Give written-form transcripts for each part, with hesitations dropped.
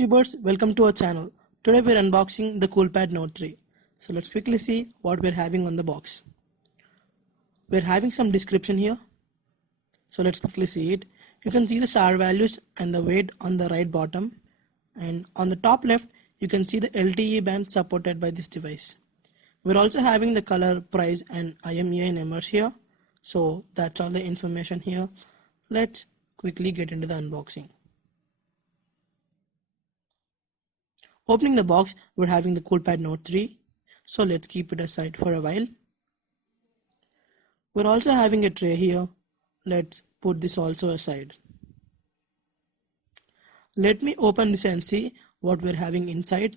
YouTubers, welcome to our channel. Today we're unboxing the Coolpad Note 3. So let's quickly see what we're having on the box. We're having some description here. So let's quickly see it. You can see the SAR values and the weight on the right bottom. And on the top left, you can see the LTE band supported by this device. We're also having the color, price and IMEI numbers here. So that's all the information here. Let's quickly get into the unboxing. Opening the box, we're having the Coolpad Note 3. So let's keep it aside for a while. We're also having a tray here. Let's put this also aside. Let me open this and see what we're having inside.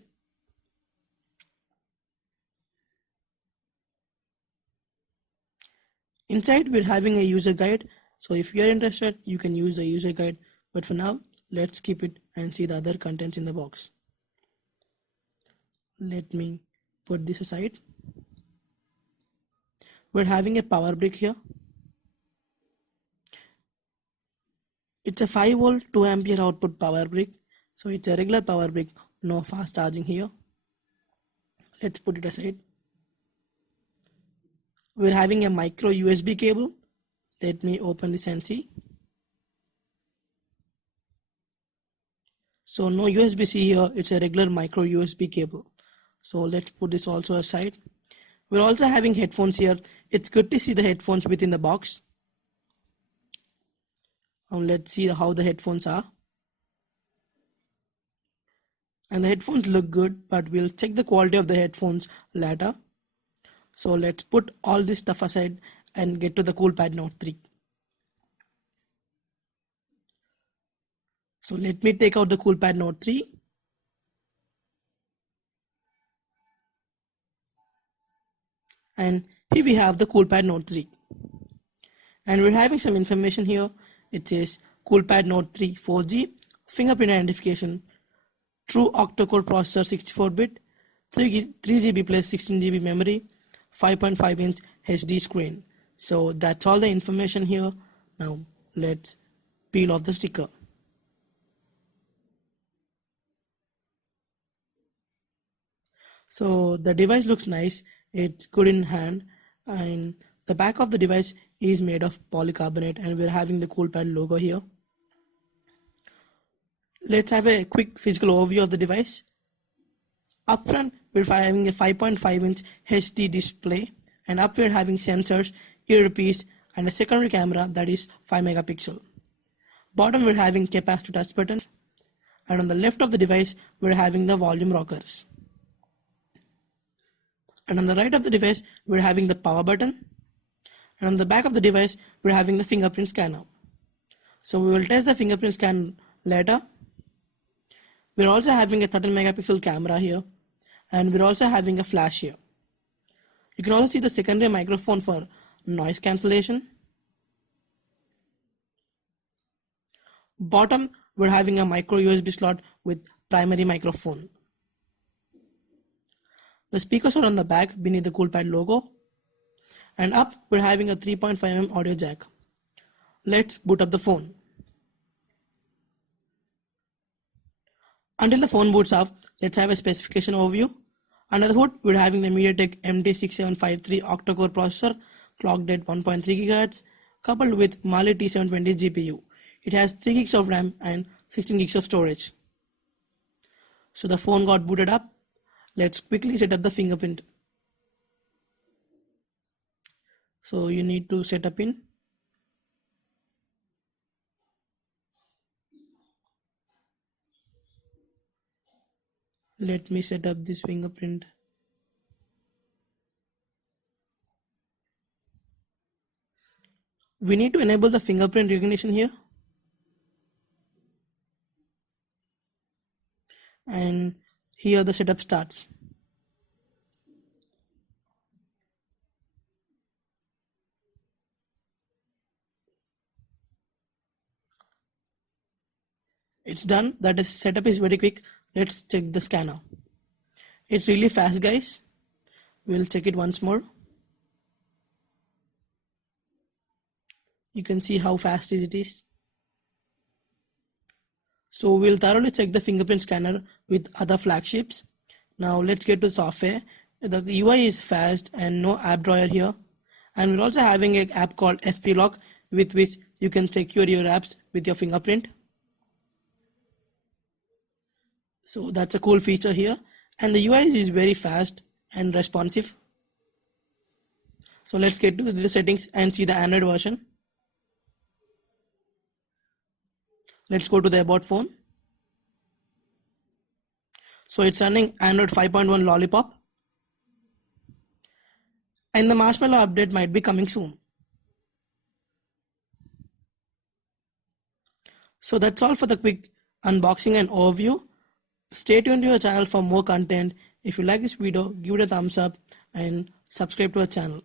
Inside we're having a user guide. So if you're interested, you can use the user guide. But for now, let's keep it and see the other contents in the box. Let me put this aside. We're having a power brick here. It's a 5 volt 2 ampere output power brick. So it's a regular power brick, no fast charging here. Let's put it aside. We're having a micro USB cable. Let me open this and see. So no USB-C here, it's a regular micro USB cable. So let's put this also aside. We're also having headphones here. It's good to see the headphones within the box. Now let's see how the headphones are. And the headphones look good, but we'll check the quality of the headphones later. So let's put all this stuff aside and get to the Coolpad Note 3. So let me take out the Coolpad Note 3. And here we have the Coolpad Note 3. And we're having some information here. It says Coolpad Note 3 4G, fingerprint identification, true octa-core processor 64-bit, 3GB plus 16GB memory, 5.5-inch HD screen. So that's all the information here. Now let's peel off the sticker. So the device looks nice. It's good in hand, and the back of the device is made of polycarbonate, and we're having the Coolpad logo here. Let's have a quick physical overview of the device. Up front, we're having a 5.5-inch HD display, and up we're having sensors, earpiece, and a secondary camera that is 5 megapixel. Bottom we're having capacitive touch buttons, and on the left of the device we're having the volume rockers. And on the right of the device, we're having the power button. And on the back of the device, we're having the fingerprint scanner. So we will test the fingerprint scan later. We're also having a 13 megapixel camera here. And we're also having a flash here. You can also see the secondary microphone for noise cancellation. Bottom, we're having a micro USB slot with primary microphone. The speakers are on the back beneath the Coolpad logo. And up, we're having a 3.5mm audio jack. Let's boot up the phone. Until the phone boots up, let's have a specification overview. Under the hood, we're having the MediaTek MT6753 octa-core processor clocked at 1.3 GHz coupled with Mali T720 GPU. It has 3 gigs of RAM and 16 gigs of storage. So the phone got booted up. Let's quickly set up the fingerprint. So you need to set a pin. Let me set up this fingerprint. We need to enable the fingerprint recognition here. And here the setup starts. It's done. That is, setup is very quick. Let's check the scanner. It's really fast, guys. We'll check it once more. You can see how fast it is. So we'll thoroughly check the fingerprint scanner with other flagships. Now let's get to software. The UI is fast and no app drawer here. And we're also having an app called FP Lock with which you can secure your apps with your fingerprint. So that's a cool feature here. And the UI is very fast and responsive. So let's get to the settings and see the Android version. Let's go to the About phone. So it's running Android 5.1 Lollipop. And the Marshmallow update might be coming soon. So that's all for the quick unboxing and overview. Stay tuned to our channel for more content. If you like this video, give it a thumbs up and subscribe to our channel.